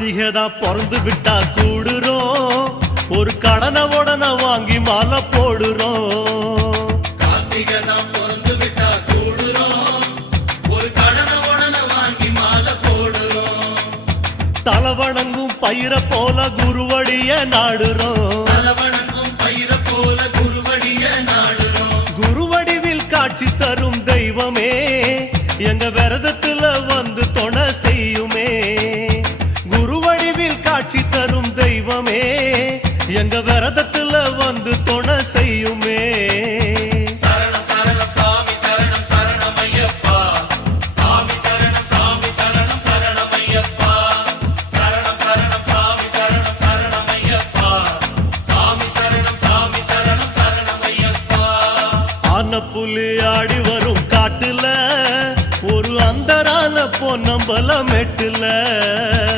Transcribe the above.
கார்த்திகை தான் பிறந்து விட்டா கூடுறோம், ஒரு கடனை உடனே வாங்கி மாலை போடுறோம். கார்த்திகை தான் பிறந்து விட்டா கூடுறோம், ஒரு கடனை உடனே வாங்கி மாலை போடுறோம். தலவணங்கும் பயிர போல குருவடிய நாடுறோம், தலவணங்கும் பயிர போல குருவடிய நாடுறோம். குருவடிவில் காட்சி தரும் தெய்வமே எங்க விரதத்துல வந்து துணை செய்யுமே. குருவடிவில் காட்சி தரும் தெய்வமே எங்க விரதத்துல வந்து துணை செய்யுமே. சரணம் சரணம் சாமி சரணம் சரணம் ஐயப்பா, சாமி சரணம் சாமி சரணம் சரணம் ஐயப்பா. சரணம் சரணம் சாமி சரணம் சரணம் ஐயப்பா, சாமி சரணம் சாமி சரணம் சரணம் ஐயப்பா. ஆன புலி ஆடி வரும் காட்டுல ஒரு அந்தரான பொன்னம்பல மெட்டுல